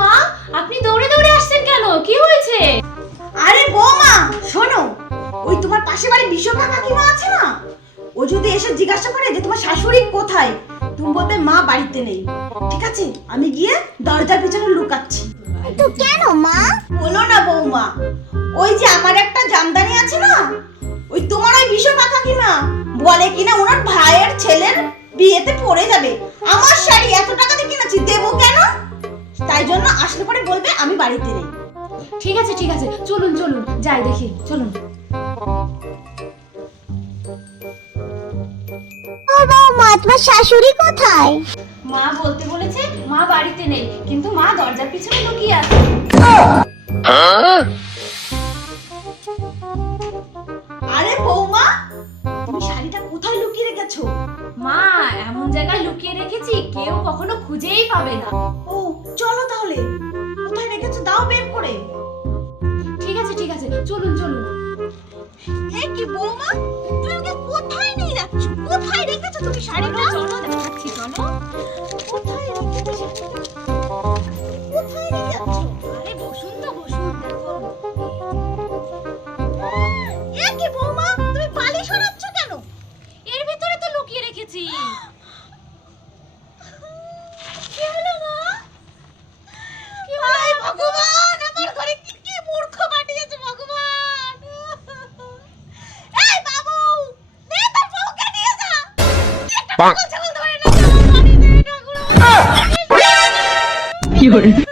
মা আপনি দৌড়ে দৌড়ে আসছেন কেন? কি হয়েছে? আরে বৌমা শোনো ওই তোমার পাশে বাড়ি বিশ্বকা কাকিমা আছে না? ও যদি এসে জিজ্ঞাসা করে যে তোমার শাশুড়ি কোথায় তুমি বলবে মা বাড়িতে নেই। ঠিক আছে? আমি গিয়ে দরজার পিছনে লুকাচ্ছি। তো কেন মা? বলো না বৌমা ওই যে আমার একটা জামদানি আছে না? ওই তোমার ওই বিশ্বকা কাকিমা বলে কিনা ওনার ভাইয়ের ছেলের বিয়েতে পড়ে যাবে। বাড়িতে নেই। ঠিক আছে ঠিক আছে। চলুন চলুন। যাই দেখি। চলুন। তোমার শাশুড়ি কোথায়? মা বলতে বলেছে মা বাড়িতে নেই কিন্তু মা দরজার পিছনে লুকিয়ে আছে। আরে বৌমা তুমি শাড়িটা কোথায় লুকিয়ে রেখেছো? মা এমন জায়গায় লুকিয়ে রেখেছি কেউ কখনো খুঁজেই পাবে না। ও চলো দাও বের করে। ঠিক আছে ঠিক আছে চলুন চলুন। হে কি বৌমা তুমি ওকে কোথায় নিয়ে যাচ্ছ? কোথায় রেখেছো তুমি শাড়িটা? চলো দেখাচ্ছি চলো। কোথায় রেখেছো? কোথায় যাচ্ছ? আরে বসুন তো কি একটা